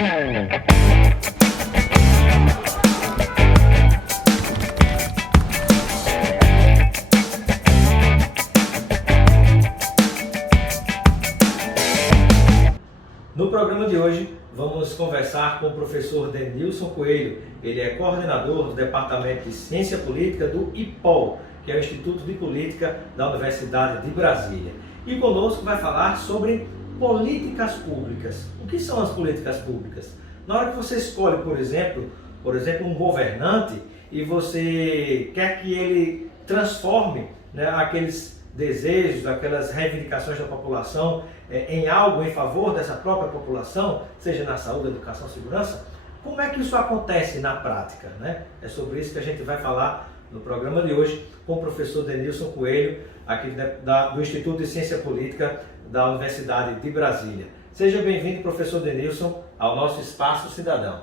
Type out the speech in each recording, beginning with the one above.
No programa de hoje, vamos conversar com o professor Denilson Coelho. Ele é coordenador do Departamento de Ciência Política do IPOL, que é o Instituto de Política da Universidade de Brasília. E conosco vai falar sobre políticas públicas. O que são as políticas públicas? Na hora que você escolhe, por exemplo, um governante e você quer que ele transforme, né, aqueles desejos, aquelas reivindicações da população em algo em favor dessa própria população, seja na saúde, educação, segurança, como é que isso acontece na prática, né? É sobre isso que a gente vai falar no programa de hoje com o professor Denilson Coelho, aqui do Instituto de Ciência Política da Universidade de Brasília. Seja bem-vindo, professor Denilson, ao nosso Espaço Cidadão.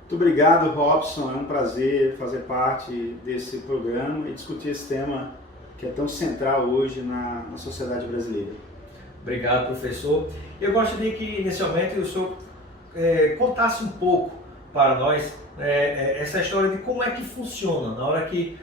Muito obrigado, Robson. É um prazer fazer parte desse programa e discutir esse tema que é tão central hoje na sociedade brasileira. Obrigado, professor. Eu gostaria que, inicialmente, o senhor contasse um pouco para nós essa história de como é que funciona. Na hora que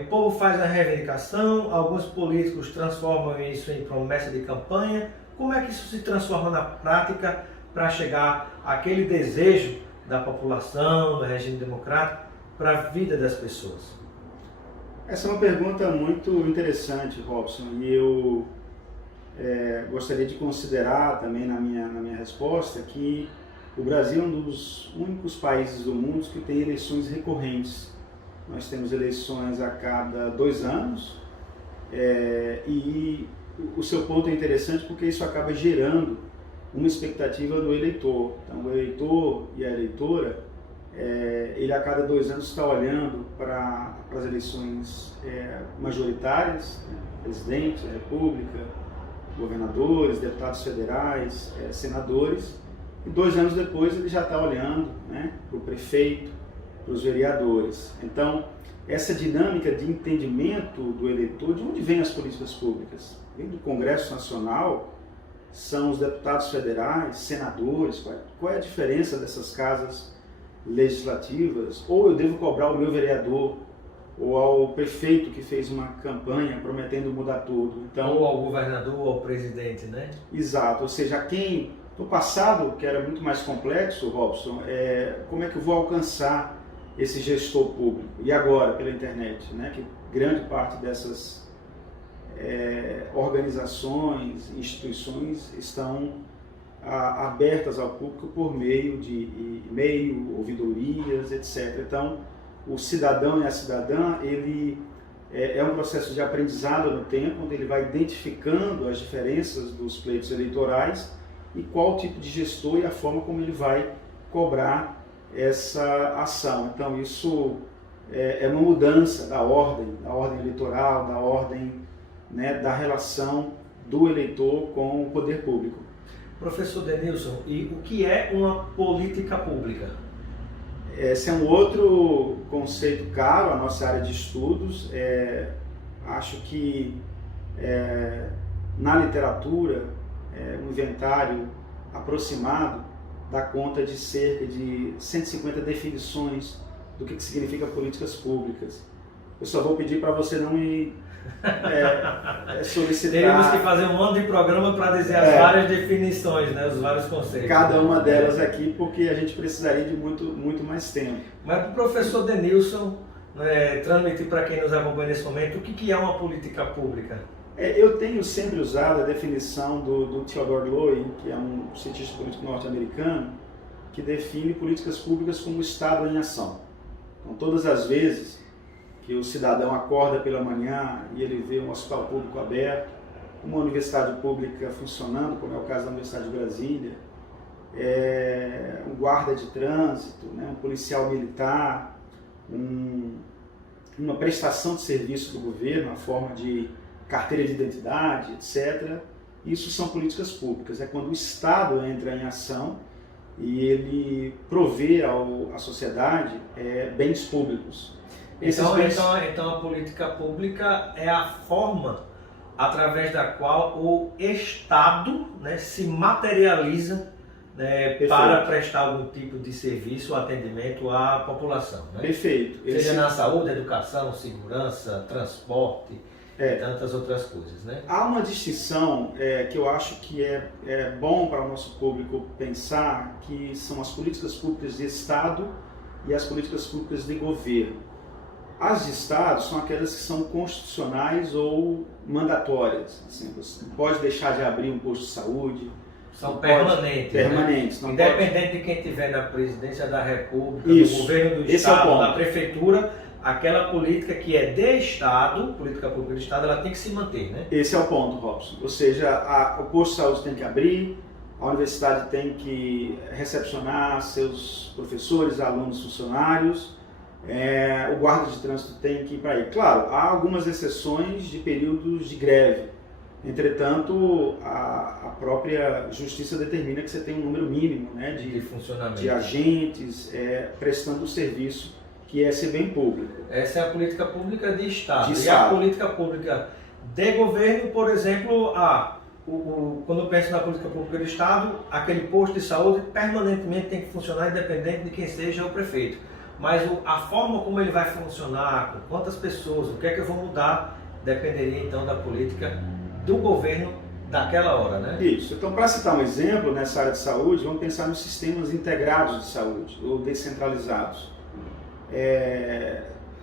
o povo faz a reivindicação, alguns políticos transformam isso em promessa de campanha, como é que isso se transforma na prática para chegar àquele desejo da população, do regime democrático, para a vida das pessoas? Essa é uma pergunta muito interessante, Robson, e eu gostaria de considerar também na minha resposta que o Brasil é um dos únicos países do mundo que tem eleições recorrentes. Nós temos eleições a cada 2 anos e o seu ponto é interessante porque isso acaba gerando uma expectativa do eleitor. Então, o eleitor e a eleitora, ele a cada 2 anos está olhando para as eleições majoritárias, né? Presidente da República, governadores, deputados federais, senadores, e 2 anos depois ele já está olhando, né, para o prefeito, para os vereadores. Então, essa dinâmica de entendimento do eleitor, de onde vêm as políticas públicas? Vem do Congresso Nacional, são os deputados federais, senadores, qual é a diferença dessas casas legislativas? Ou eu devo cobrar o meu vereador, ou ao prefeito que fez uma campanha prometendo mudar tudo. Então, ou ao governador, ou ao presidente, né? Exato, ou seja, quem no passado, que era muito mais complexo, Robson, como é que eu vou alcançar esse gestor público? E agora, pela internet, né? Que grande parte dessas organizações, instituições estão abertas ao público por meio de e-mail, ouvidorias, etc. Então, o cidadão e a cidadã, ele é um processo de aprendizado no tempo, onde ele vai identificando as diferenças dos pleitos eleitorais e qual tipo de gestor e a forma como ele vai cobrar essa ação. Então, isso é uma mudança da ordem eleitoral, da ordem, né, da relação do eleitor com o poder público. Professor Denilson, e o que é uma política pública? Esse é um outro conceito caro à nossa área de estudos. Acho que na literatura, um inventário aproximado dá conta de cerca de 150 definições do que significa políticas públicas. Eu só vou pedir para você não me solicitar... Teremos que fazer um ano de programa para dizer as várias definições, né, os vários conceitos. Cada uma delas aqui, porque a gente precisaria de muito mais tempo. Mas para o professor Denilson, transmitir para quem nos acompanha nesse momento, o que é uma política pública? Eu tenho sempre usado a definição do Theodore Loy, que é um cientista político norte-americano, que define políticas públicas como Estado em ação. Então, todas as vezes que o cidadão acorda pela manhã e ele vê um hospital público aberto, uma universidade pública funcionando, como é o caso da Universidade de Brasília, um guarda de trânsito, né, um policial militar, uma prestação de serviço do governo, na forma de carteira de identidade, etc. Isso são políticas públicas. É quando o Estado entra em ação e ele provê à sociedade bens públicos. Então a política pública é a forma através da qual o Estado, né, se materializa para prestar algum tipo de serviço ou atendimento à população. Né? Perfeito. Seja na saúde, educação, segurança, transporte e tantas outras coisas. Né? Há uma distinção que eu acho que é bom para o nosso público pensar, que são as políticas públicas de Estado e as políticas públicas de governo. As de Estado são aquelas que são constitucionais ou mandatórias. Assim, você não pode deixar de abrir um posto de saúde. São permanentes. Permanentes. Né? Independente de quem estiver na presidência da República, Isso. do governo do Estado, da prefeitura, aquela política que é de Estado, política pública de Estado, ela tem que se manter, né? Esse é o ponto, Robson. Ou seja, o posto de saúde tem que abrir, a universidade tem que recepcionar seus professores, alunos, funcionários, o guarda de trânsito tem que ir para aí. Claro, há algumas exceções de períodos de greve. Entretanto, a própria justiça determina que você tem um número mínimo, né, de funcionamento, de agentes prestando o serviço, que é ser bem público. Essa é a política pública de Estado. De e Estado. A política pública de governo, por exemplo, quando eu penso na política pública de Estado, aquele posto de saúde permanentemente tem que funcionar independente de quem seja o prefeito. Mas a forma como ele vai funcionar, com quantas pessoas, o que é que eu vou mudar, dependeria então da política do governo daquela hora, né? Isso. Então, para citar um exemplo nessa área de saúde, vamos pensar nos sistemas integrados de saúde ou descentralizados.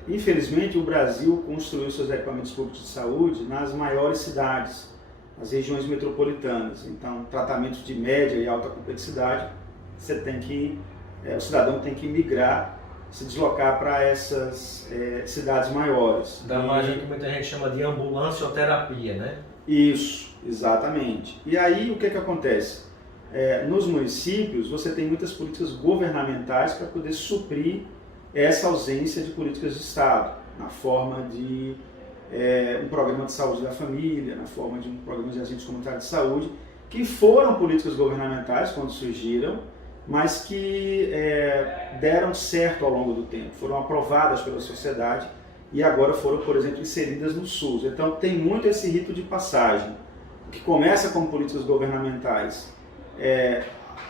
Infelizmente, o Brasil construiu seus equipamentos públicos de saúde nas maiores cidades, nas regiões metropolitanas. Então, tratamentos de média e alta complexidade, o cidadão tem que migrar, se deslocar para essas cidades maiores. Da imagem que muita gente chama de ambulancioterapia, né? Isso, exatamente. E aí o que acontece? Nos municípios você tem muitas políticas governamentais para poder suprir essa ausência de políticas de Estado, na forma de um programa de saúde da família, na forma de um programa de agentes comunitários de saúde, que foram políticas governamentais quando surgiram, mas que deram certo ao longo do tempo, foram aprovadas pela sociedade e agora foram, por exemplo, inseridas no SUS. Então tem muito esse rito de passagem, que começa como políticas governamentais,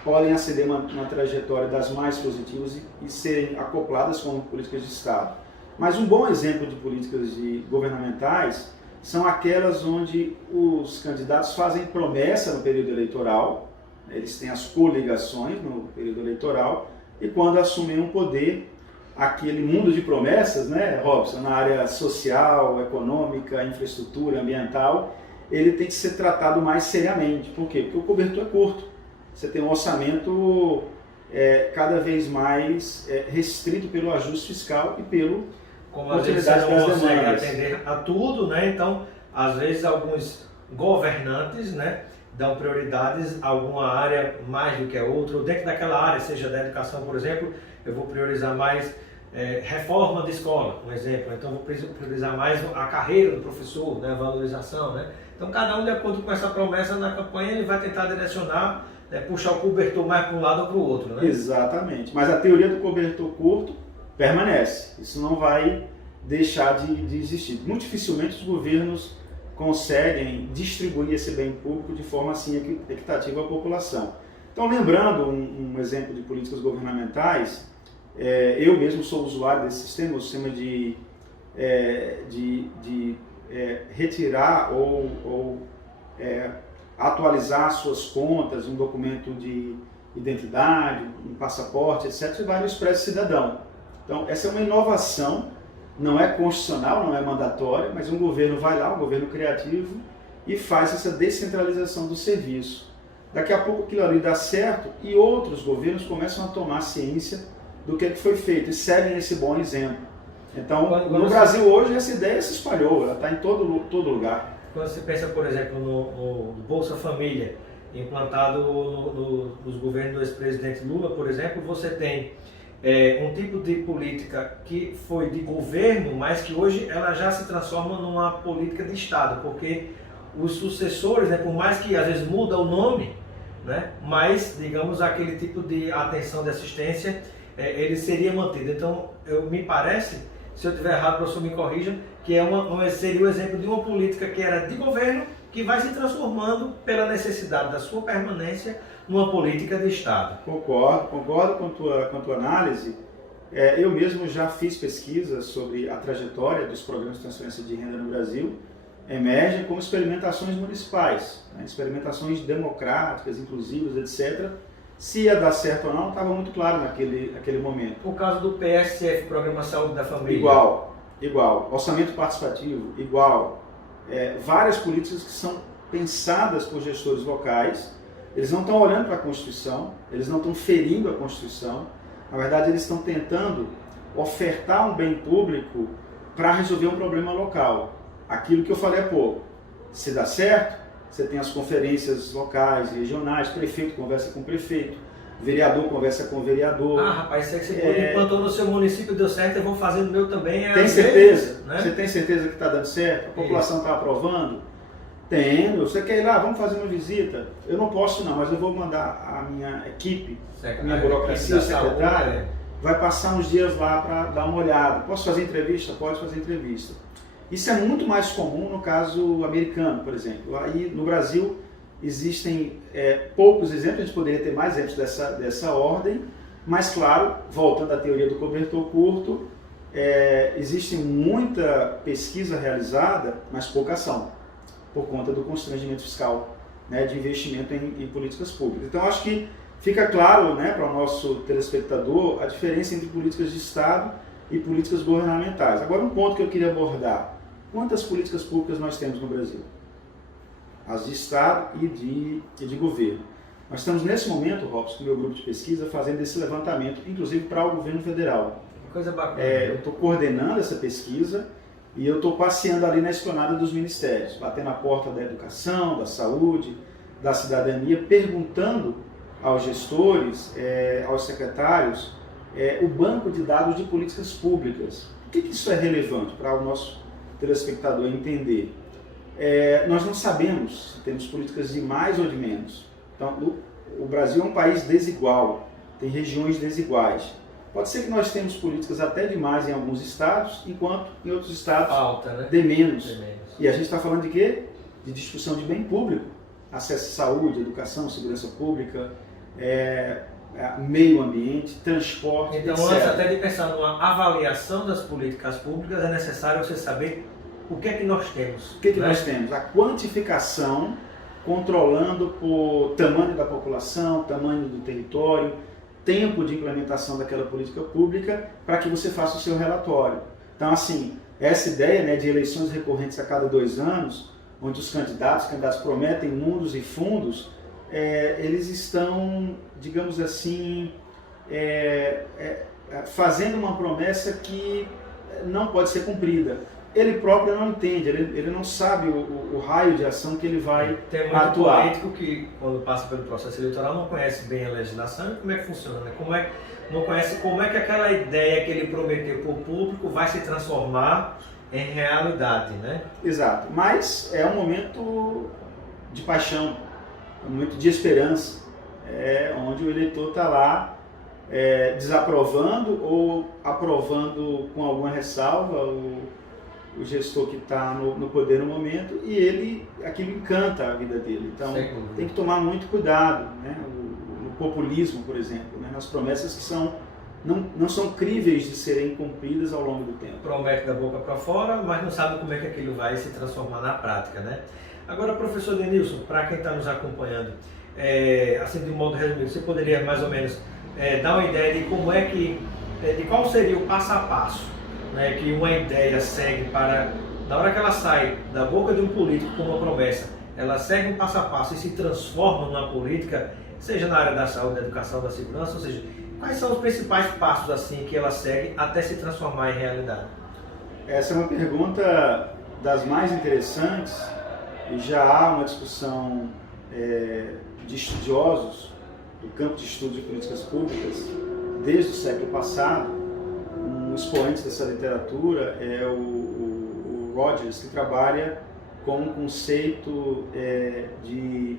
podem aceder uma trajetória das mais positivas e serem acopladas como políticas de Estado. Mas um bom exemplo de políticas governamentais são aquelas onde os candidatos fazem promessa no período eleitoral, eles têm as coligações no período eleitoral, e quando assumem um poder, aquele mundo de promessas, né, Robson, na área social, econômica, infraestrutura, ambiental, ele tem que ser tratado mais seriamente. Por quê? Porque o cobertor é curto. Você tem um orçamento cada vez mais restrito pelo ajuste fiscal e pelo como às vezes você não consegue atender a tudo, né? Então, às vezes alguns governantes, né, dão prioridades a alguma área mais do que a outra, ou dentro daquela área, seja da educação, por exemplo, eu vou priorizar mais reforma de escola, um exemplo, então eu vou priorizar mais a carreira do professor, né, a valorização, né? Então cada um, de acordo com essa promessa na campanha, ele vai tentar direcionar, puxar o cobertor mais para um lado ou para o outro, né? Exatamente, mas a teoria do cobertor curto permanece, isso não vai deixar de existir. Muito dificilmente os governos conseguem distribuir esse bem público de forma assim equitativa à população. Então, lembrando um exemplo de políticas governamentais, eu mesmo sou usuário desse sistema, o sistema de retirar ou atualizar suas contas, um documento de identidade, um passaporte, etc., e vai no Expresso Cidadão. Então, essa é uma inovação, não é constitucional, não é mandatória, mas um governo vai lá, um governo criativo, e faz essa descentralização do serviço. Daqui a pouco aquilo ali dá certo e outros governos começam a tomar ciência do que foi feito e seguem esse bom exemplo. Então, no Brasil hoje, essa ideia se espalhou, ela está em todo lugar. Quando você pensa, por exemplo, no Bolsa Família, implantado nos governos do ex-presidente Lula, por exemplo, você tem um tipo de política que foi de governo, mas que hoje ela já se transforma numa política de Estado, porque os sucessores, né, por mais que às vezes muda o nome, né, mas, digamos, aquele tipo de atenção, de assistência, ele seria mantido. Então, me parece, se eu estiver errado, o professor me corrija, que seria o exemplo de uma política que era de governo, que vai se transformando pela necessidade da sua permanência numa política de Estado. Concordo com a tua análise. Eu mesmo já fiz pesquisas sobre a trajetória dos programas de transferência de renda no Brasil, emergem como experimentações municipais, né? Experimentações democráticas, inclusivas, etc. Se ia dar certo ou não, estava muito claro naquele momento. O caso do PSF, Programa Saúde da Família. Igual. Orçamento participativo, igual. Várias políticas que são pensadas por gestores locais, eles não estão olhando para a Constituição, eles não estão ferindo a Constituição, na verdade eles estão tentando ofertar um bem público para resolver um problema local. Aquilo que eu falei há pouco, se dá certo, você tem as conferências locais, regionais, prefeito conversa com prefeito, vereador conversa com vereador. Rapaz, isso aí que você implantou no seu município, deu certo, eu vou fazer no meu também. Tem certeza? Né? Você tem certeza que está dando certo? A população está aprovando? Tenho. Você quer ir lá? Vamos fazer uma visita? Eu não posso não, mas eu vou mandar a minha equipe, a minha burocracia, o secretário, vai passar uns dias lá para dar uma olhada. Posso fazer entrevista? Pode fazer entrevista. Isso é muito mais comum no caso americano, por exemplo. Aí no Brasil existem poucos exemplos, a gente poderia ter mais exemplos dessa ordem, mas claro, voltando à teoria do cobertor curto, existe muita pesquisa realizada, mas pouca ação, por conta do constrangimento fiscal, né, de investimento em políticas públicas. Então acho que fica claro, né, para o nosso telespectador a diferença entre políticas de Estado e políticas governamentais. Agora um ponto que eu queria abordar: quantas políticas públicas nós temos no Brasil? As de Estado e de governo. Nós estamos nesse momento, Robson, com o meu grupo de pesquisa, fazendo esse levantamento, inclusive para o governo federal. Coisa bacana. Eu estou coordenando essa pesquisa e eu estou passeando ali na esplanada dos ministérios, batendo a porta da educação, da saúde, da cidadania, perguntando aos gestores, aos secretários, o banco de dados de políticas públicas. Por que isso é relevante para o nosso telespectador entender? Nós não sabemos se temos políticas de mais ou de menos. Então, o Brasil é um país desigual, tem regiões desiguais. Pode ser que nós temos políticas até de mais em alguns estados, enquanto em outros estados de menos. E a gente está falando de quê? De discussão de bem público. Acesso à saúde, educação, segurança pública, meio ambiente, transporte, então, etc. antes até de pensar numa avaliação das políticas públicas, é necessário você saber o que é que nós temos. O que é que nós temos? A quantificação, controlando por tamanho da população, tamanho do território, tempo de implementação daquela política pública, para que você faça o seu relatório. Então, assim, essa ideia, né, de eleições recorrentes a cada 2 anos, onde os candidatos prometem mundos e fundos, eles estão, digamos assim, fazendo uma promessa que não pode ser cumprida. Ele próprio não entende, ele não sabe o raio de ação que ele vai Tem muito atuar. político que, quando passa pelo processo eleitoral, não conhece bem a legislação e como é que funciona, né? Não conhece como é que aquela ideia que ele prometeu para o público vai se transformar em realidade, né? Exato, mas é um momento de paixão, um momento de esperança, onde o eleitor está lá desaprovando ou aprovando com alguma ressalva o gestor que está no poder no momento, e aquilo encanta a vida dele. Então tem que tomar muito cuidado, né? No populismo, por exemplo, né? Nas promessas que não são críveis de serem cumpridas ao longo do tempo. Promete da boca para fora, mas não sabe como é que aquilo vai se transformar na prática, né? Agora, professor Denilson, para quem está nos acompanhando, assim de um modo resumido, você poderia mais ou menos dar uma ideia de como de qual seria o passo a passo, né, que uma ideia segue para, na hora que ela sai da boca de um político com uma promessa, ela segue um passo a passo e se transforma numa política, seja na área da saúde, da educação, da segurança, ou seja, quais são os principais passos assim que ela segue até se transformar em realidade? Essa é uma pergunta das mais interessantes, e já há uma discussão de estudiosos do campo de estudo de políticas públicas desde o século passado. Um expoente dessa literatura é o Rogers, que trabalha com um conceito de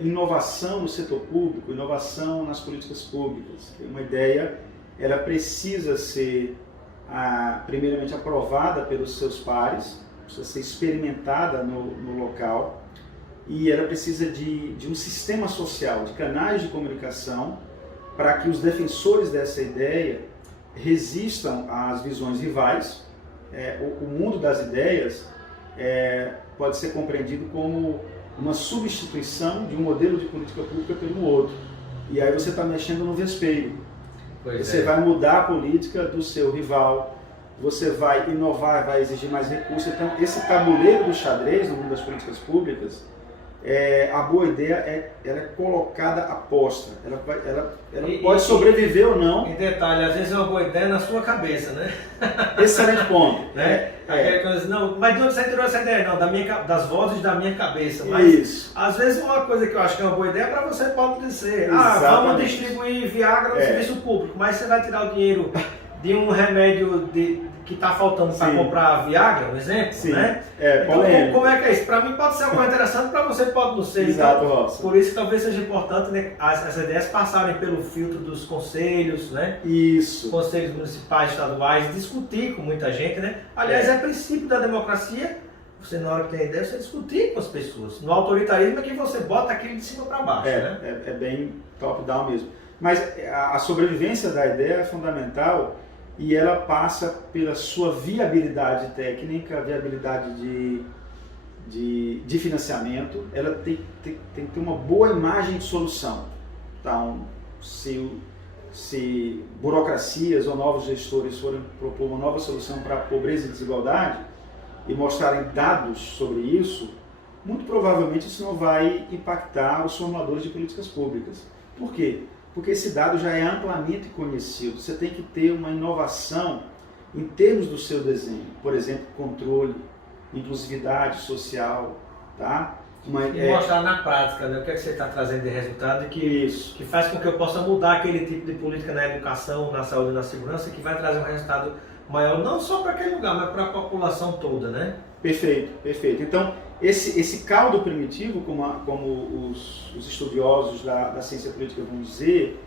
inovação no setor público, inovação nas políticas públicas. Uma ideia, ela precisa ser primeiramente aprovada pelos seus pares, precisa ser experimentada no local, e ela precisa de um sistema social, de canais de comunicação, para que os defensores dessa ideia resistam às visões rivais. O mundo das ideias pode ser compreendido como uma substituição de um modelo de política pública pelo outro. E aí você está mexendo no vespeiro. Você vai mudar a política do seu rival, você vai inovar, vai exigir mais recursos. Então, esse tabuleiro do xadrez no mundo das políticas públicas, a boa ideia ela é colocada à posta. Ela pode sobreviver ou não. Em detalhe, às vezes é uma boa ideia na sua cabeça, né? Excelente ponto. Aquela coisa, não, mas de onde você tirou essa ideia? Não, das vozes da minha cabeça. Mas Isso. Às vezes uma coisa que eu acho que é uma boa ideia para você pode dizer, vamos distribuir Viagra no serviço público, mas você vai tirar o dinheiro de um remédio que está faltando para comprar Viagra, um exemplo, né? Então, como é que é isso? Para mim pode ser uma coisa interessante, para você pode não ser. Exato, então, por isso que talvez seja importante, né, as ideias passarem pelo filtro dos conselhos, né? Isso. Conselhos municipais, estaduais, discutir com muita gente, né? Aliás, é princípio da democracia, você na hora que tem ideia, você discutir com as pessoas. No autoritarismo é que você bota aquilo de cima para baixo, né? É bem top-down mesmo. Mas a sobrevivência da ideia é fundamental e ela passa pela sua viabilidade técnica, viabilidade de financiamento. Ela tem que ter uma boa imagem de solução. Então, se burocracias ou novos gestores forem propor uma nova solução para a pobreza e desigualdade e mostrarem dados sobre isso, muito provavelmente isso não vai impactar os formuladores de políticas públicas. Por quê? Porque esse dado já é amplamente conhecido. Você tem que ter uma inovação em termos do seu desenho. Por exemplo, controle, inclusividade social, tá? E mostrar na prática, né, o que é que você está trazendo de resultado e que faz com que eu possa mudar aquele tipo de política na educação, na saúde e na segurança, que vai trazer um resultado maior, não só para aquele lugar, mas para a população toda, né? Perfeito, perfeito. Então, esse caldo primitivo, como os estudiosos da ciência política vão dizer,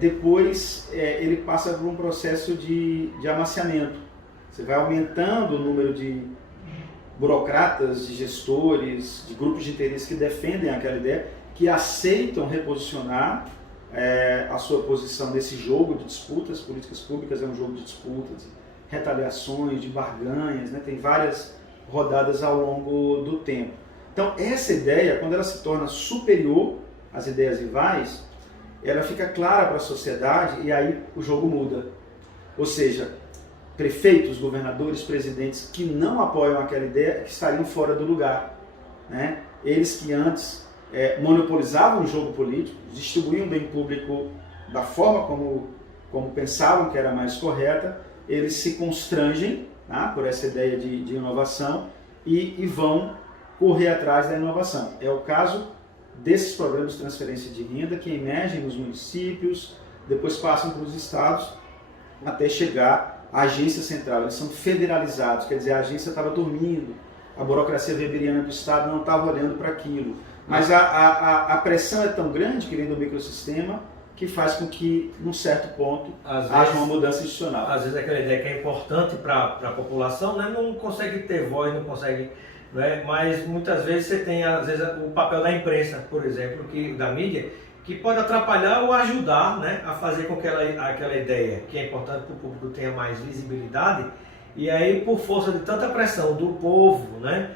depois ele passa por um processo de amaciamento. Você vai aumentando o número de burocratas, de gestores, de grupos de interesse que defendem aquela ideia, que aceitam reposicionar a sua posição nesse jogo de disputas. Políticas públicas é um jogo de disputas, retaliações, de barganhas, né? Tem várias rodadas ao longo do tempo. Então, essa ideia, quando ela se torna superior às ideias rivais, ela fica clara para a sociedade e aí o jogo muda. Ou seja, prefeitos, governadores, presidentes que não apoiam aquela ideia estariam fora do lugar, né? Eles que antes monopolizavam o jogo político, distribuíam bem público da forma como pensavam que era mais correta, eles se constrangem, tá, por essa ideia de inovação e vão correr atrás da inovação. É o caso desses programas de transferência de renda que emergem nos municípios, depois passam para os estados, até chegar à agência central. Eles são federalizados, quer dizer, a agência estava dormindo, a burocracia weberiana do estado não estava olhando para aquilo. Mas a pressão é tão grande que vem do microsistema que faz com que, num certo ponto, haja uma mudança institucional. Às vezes aquela ideia que é importante para a população, né, não consegue ter voz, não consegue, né, mas muitas vezes você tem às vezes, o papel da imprensa, por exemplo, da mídia, que pode atrapalhar ou ajudar, né, a fazer com que aquela ideia, que é importante para o público, tenha mais visibilidade, e aí por força de tanta pressão do povo, né,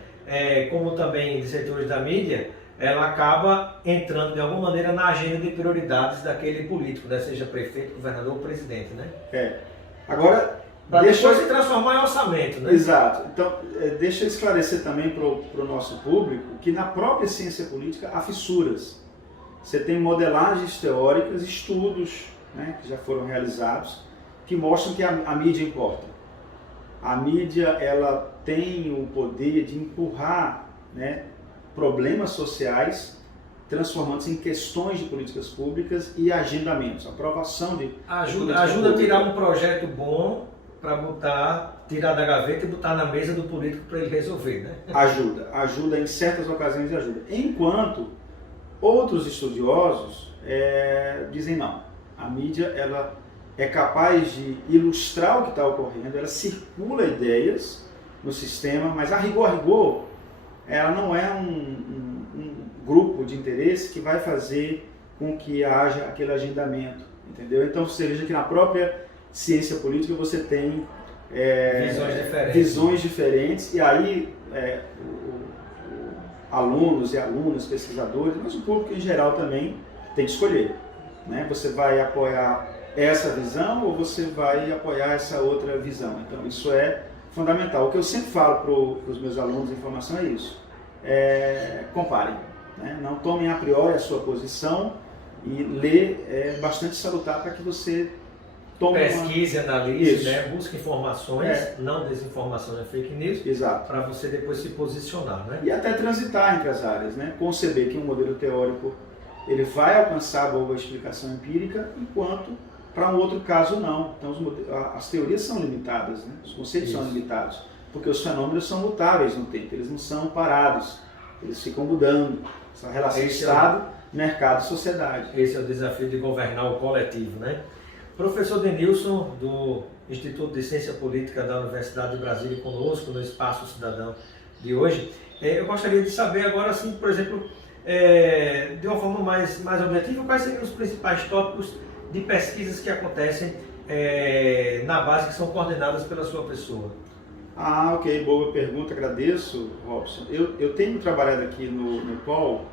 como também de setores da mídia, ela acaba entrando de alguma maneira na agenda de prioridades daquele político, né? Seja prefeito, governador ou presidente, né? Agora, para depois se transformar em orçamento, né? Exato. Então, deixa eu esclarecer também para o nosso público que na própria ciência política há fissuras. Você tem modelagens teóricas, estudos, né, que já foram realizados, que mostram que a mídia importa. A mídia, ela tem o poder de empurrar, né, problemas sociais, transformando-se em questões de políticas públicas e agendamentos, aprovação de ajuda a tirar um projeto bom para tirar da gaveta e botar na mesa do político para ele resolver, né? Ajuda em certas ocasiões, ajuda. Enquanto outros estudiosos dizem não, a mídia ela é capaz de ilustrar o que está ocorrendo, ela circula ideias no sistema, mas a rigor, ela não é um grupo de interesse que vai fazer com que haja aquele agendamento, entendeu? Então você veja que na própria ciência política você tem visões diferentes e aí alunos e alunas, pesquisadores, mas o público em geral também tem que escolher, né? Você vai apoiar essa visão ou você vai apoiar essa outra visão? Então isso é fundamental. O que eu sempre falo para os meus alunos de formação é isso: comparem, né? Não tomem a priori a sua posição, e ler é bastante salutar para que você tome pesquise, analise, né? Busque informações, não desinformação, fake news, para você depois se posicionar, né? E até transitar entre as áreas, né? Conceber que um modelo teórico ele vai alcançar a boa explicação empírica, enquanto para um outro caso não. Então as teorias são limitadas, né? Os conceitos são limitados, porque os fenômenos são mutáveis no tempo, eles não são parados, eles ficam mudando. Essa relação Estado, mercado e sociedade. Esse é o desafio de governar o coletivo, né? Professor Denilson, do Instituto de Ciência Política da Universidade de Brasília, conosco no Espaço Cidadão de hoje. Eu gostaria de saber agora, assim, por exemplo, de uma forma mais objetiva, quais seriam os principais tópicos de pesquisas que acontecem na base, que são coordenadas pela sua pessoa? Ok, boa pergunta, agradeço, Robson. Eu tenho trabalhado aqui no IPOL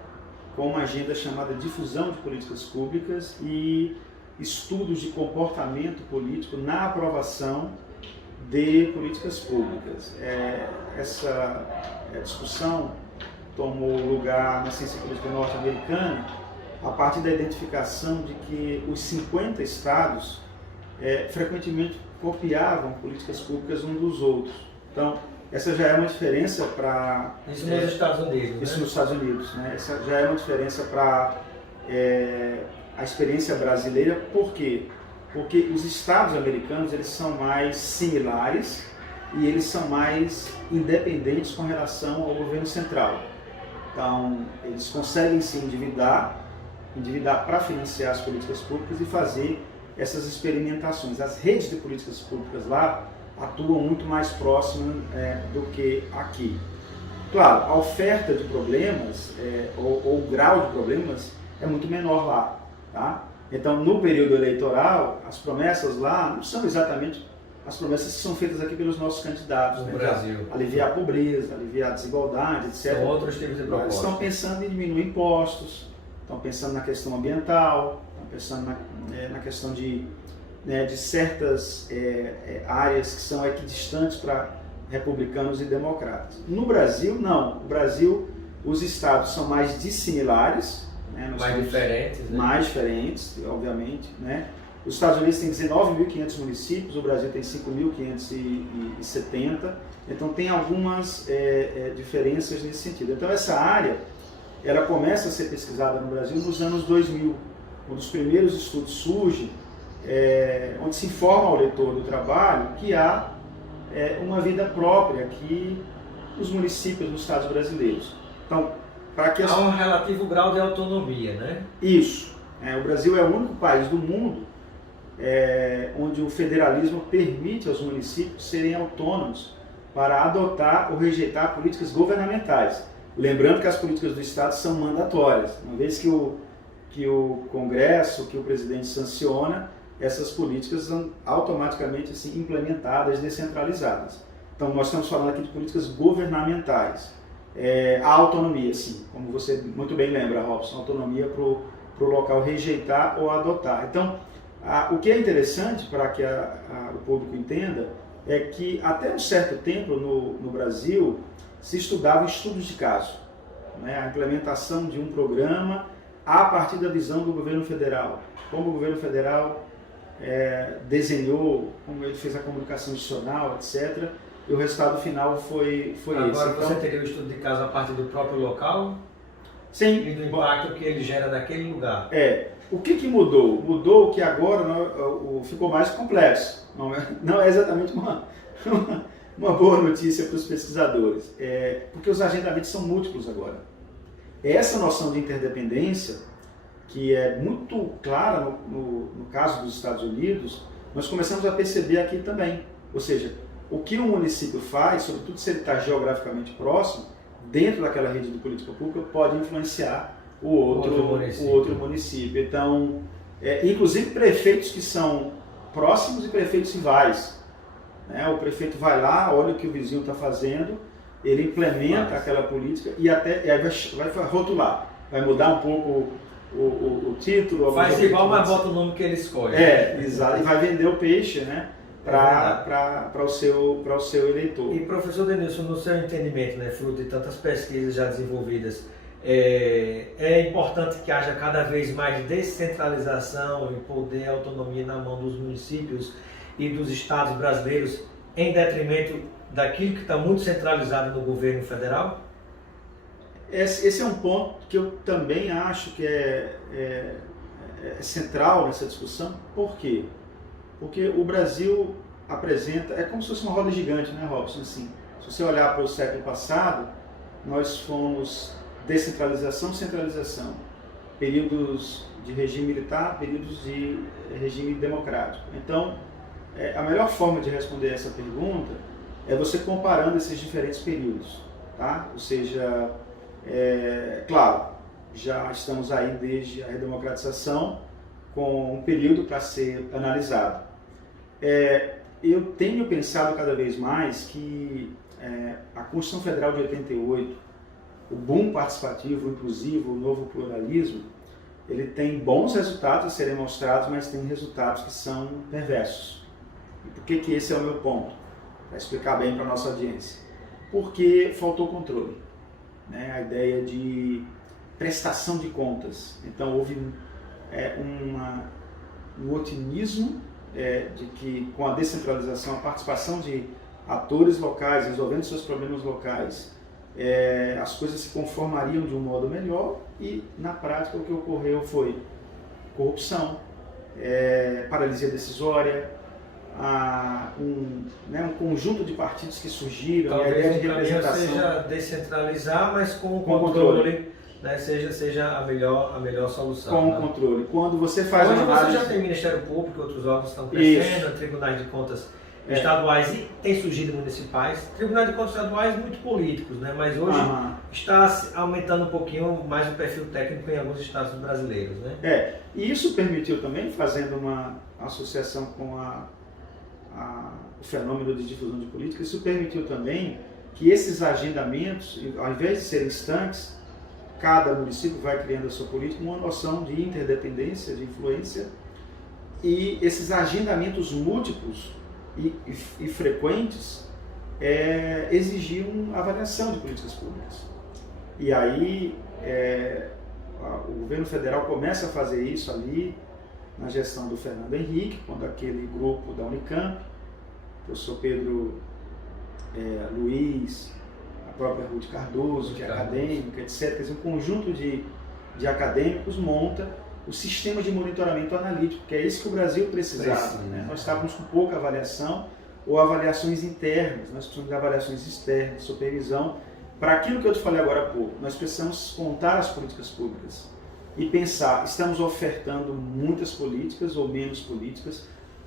com uma agenda chamada Difusão de Políticas Públicas e Estudos de Comportamento Político na Aprovação de Políticas Públicas. Essa discussão tomou lugar na ciência política norte-americana a partir da identificação de que os 50 estados frequentemente copiavam políticas públicas uns dos outros. Então, essa já é uma diferença para... Isso nos Estados Unidos, Isso né? nos Estados Unidos, né? Essa já é uma diferença para a experiência brasileira. Por quê? Porque os estados americanos eles são mais similares e eles são mais independentes com relação ao governo central. Então, eles conseguem se endividar para financiar as políticas públicas e fazer essas experimentações. As redes de políticas públicas lá atuam muito mais próximas do que aqui. Claro, a oferta de problemas ou o grau de problemas é muito menor lá, tá? Então, no período eleitoral, as promessas lá não são exatamente as promessas que são feitas aqui pelos nossos candidatos. No né? Brasil. Aliviar a pobreza, aliviar a desigualdade, etc. São outros tipos de propostas. Eles estão pensando em diminuir impostos, estão pensando na questão ambiental, estão pensando na questão de certas áreas que são equidistantes para republicanos e democratas. No Brasil, não. No Brasil, os estados são mais dissimilares, né? Mais diferentes, obviamente, né? Os Estados Unidos têm 19.500 municípios, o Brasil tem 5.570, então tem algumas diferenças nesse sentido. Então essa área, ela começa a ser pesquisada no Brasil nos anos 2000, quando os primeiros estudos surgem, onde se informa ao leitor do trabalho que há uma vida própria aqui nos municípios dos estados brasileiros. Então, para que há um relativo grau de autonomia, né? Isso. O Brasil é o único país do mundo onde o federalismo permite aos municípios serem autônomos para adotar ou rejeitar políticas governamentais. Lembrando que as políticas do Estado são mandatórias. Uma vez que o Congresso, que o presidente sanciona, essas políticas são automaticamente assim, implementadas, descentralizadas. Então nós estamos falando aqui de políticas governamentais. A autonomia, sim, como você muito bem lembra, Robson, autonomia para o local rejeitar ou adotar. Então, o que é interessante para que o público entenda é que até um certo tempo no Brasil se estudavam estudos de caso, né? A implementação de um programa a partir da visão do governo federal, como o governo federal desenhou, como ele fez a comunicação institucional, etc. E o resultado final foi esse. Agora você teria o estudo de caso a partir do próprio local? Sim. E do impacto que ele gera naquele lugar? O que mudou? Mudou que agora ficou mais complexo. Não é exatamente uma boa notícia para os pesquisadores, porque os agendamentos são múltiplos agora. Essa noção de interdependência, que é muito clara no caso dos Estados Unidos, nós começamos a perceber aqui também. Ou seja, o que um município faz, sobretudo se ele está geograficamente próximo, dentro daquela rede de política pública, pode influenciar o outro município. Então, inclusive prefeitos que são próximos e prefeitos rivais. Né? O prefeito vai lá, olha o que o vizinho está fazendo, ele implementa aquela política e aí vai rotular, vai mudar um pouco o título. Faz igual, mas bota o nome que ele escolhe. Exato. E vai vender o peixe, né? Para o seu eleitor. E professor Denilson, no seu entendimento, né, fruto de tantas pesquisas já desenvolvidas, é importante que haja cada vez mais descentralização e poder e autonomia na mão dos municípios e dos estados brasileiros, em detrimento daquilo que está muito centralizado no governo federal? Esse é um ponto que eu também acho que é central nessa discussão. Por quê? Porque o Brasil apresenta, é como se fosse uma roda gigante, né, Robson? Assim, se você olhar para o século passado, nós fomos descentralização, centralização, períodos de regime militar, períodos de regime democrático. Então, a melhor forma de responder essa pergunta é você comparando esses diferentes períodos, tá? Ou seja, claro, já estamos aí desde a redemocratização com um período para ser analisado. Eu tenho pensado cada vez mais que a Constituição Federal de 88, o boom participativo, inclusivo, o novo pluralismo, ele tem bons resultados a serem mostrados, mas tem resultados que são perversos. E por que esse é o meu ponto? Para explicar bem para a nossa audiência. Porque faltou controle. Né? A ideia de prestação de contas. Então houve um otimismo de que com a descentralização, a participação de atores locais, resolvendo seus problemas locais, as coisas se conformariam de um modo melhor e, na prática, o que ocorreu foi corrupção, paralisia decisória, um conjunto de partidos que surgiram. Talvez a ideia de representação seja descentralizar, mas com controle. Né, seja a melhor solução. Com né? controle. Quando você faz hoje uma análise... você já tem Ministério Público, outros órgãos estão crescendo, tribunais de contas estaduais e tem surgido municipais, tribunais de contas estaduais muito políticos, né? Mas hoje está aumentando um pouquinho mais o perfil técnico em alguns estados brasileiros. Né? E isso permitiu também, fazendo uma associação com o fenômeno de difusão de política, isso permitiu também que esses agendamentos, ao invés de serem estanques, cada município vai criando a sua política, uma noção de interdependência, de influência, e esses agendamentos múltiplos e frequentes exigiam avaliação de políticas públicas. E aí o governo federal começa a fazer isso ali na gestão do Fernando Henrique, quando aquele grupo da Unicamp, o professor Pedro Luiz, a própria Ruth Cardoso, que é acadêmica, etc. Quer dizer, um conjunto de acadêmicos monta o sistema de monitoramento analítico, que é isso que o Brasil precisava. Né? Nós estávamos com pouca avaliação ou avaliações internas, nós precisamos de avaliações externas, supervisão. Para aquilo que eu te falei agora há pouco, nós precisamos contar as políticas públicas e pensar, estamos ofertando muitas políticas ou menos políticas?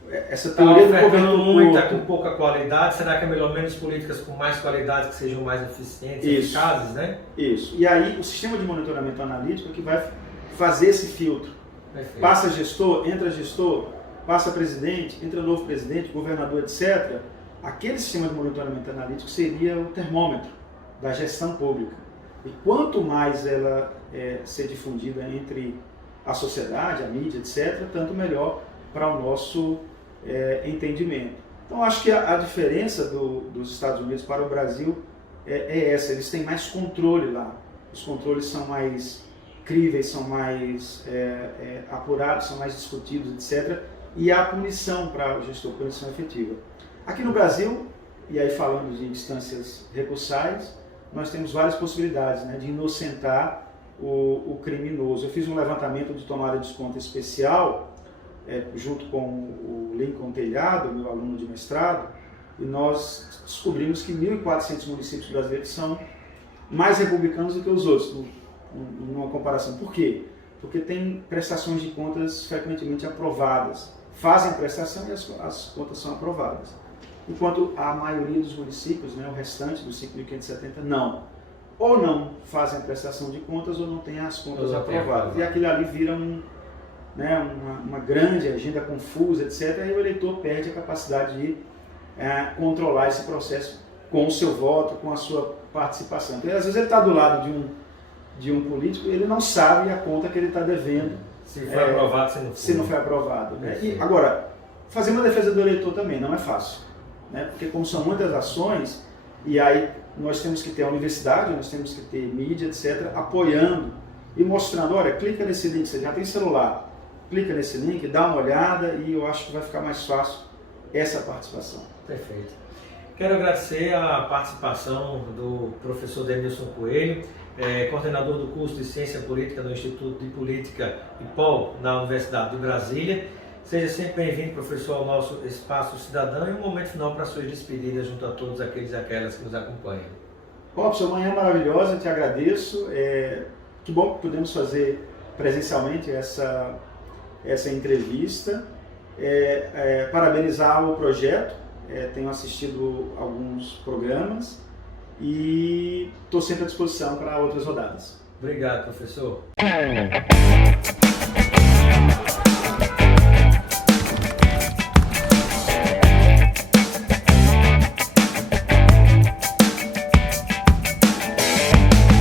Essa teoria do governo muita com pouca qualidade, será que é melhor menos políticas com mais qualidade que sejam mais eficientes e eficazes, né? Isso. E aí o sistema de monitoramento analítico é que vai fazer esse filtro. Perfeito. Passa gestor, passa presidente, entra novo presidente, governador, etc. Aquele sistema de monitoramento analítico seria o termômetro da gestão pública. E quanto mais ela ser difundida entre a sociedade, a mídia, etc., tanto melhor para o nosso entendimento. Então, acho que a diferença dos Estados Unidos para o Brasil é essa. Eles têm mais controle lá. Os controles são mais críveis, são mais apurados, são mais discutidos, etc. E há punição para o gestor, punição efetiva. Aqui no Brasil, e aí falando de instâncias recursais, nós temos várias possibilidades, né, de inocentar o criminoso. Eu fiz um levantamento de tomada de desconto especial, junto com o Lincoln Telhado, meu aluno de mestrado, e nós descobrimos que 1.400 municípios brasileiros são mais republicanos do que os outros, numa comparação. Por quê? Porque tem prestações de contas frequentemente aprovadas. Fazem prestação e as contas são aprovadas. Enquanto a maioria dos municípios, né, o restante dos 5.570, não. ou não fazem a prestação de contas ou não têm as contas aprovadas. E aquilo ali vira uma grande agenda confusa, etc. Aí o eleitor perde a capacidade de controlar esse processo com o seu voto, com a sua participação. Então, às vezes ele está do lado de um político, ele não sabe a conta que ele está devendo. Se foi aprovado, se não foi aprovado. Né? E, agora, fazer uma defesa do eleitor também não é fácil, né? Porque como são muitas ações, e aí nós temos que ter a universidade, nós temos que ter mídia, etc., apoiando e mostrando, olha, clica nesse link, você já tem celular, clica nesse link, dá uma olhada e eu acho que vai ficar mais fácil essa participação. Perfeito. Quero agradecer a participação do professor Denilson Coelho, coordenador do curso de Ciência Política do Instituto de Política IPOL da Universidade de Brasília. Seja sempre bem-vindo, professor, ao nosso Espaço Cidadão e um momento final para suas despedidas junto a todos aqueles e aquelas que nos acompanham. Robson, manhã maravilhosa, te agradeço. Que bom que podemos fazer presencialmente essa entrevista. Parabenizar o projeto, tenho assistido alguns programas e estou sempre à disposição para outras rodadas. Obrigado, professor.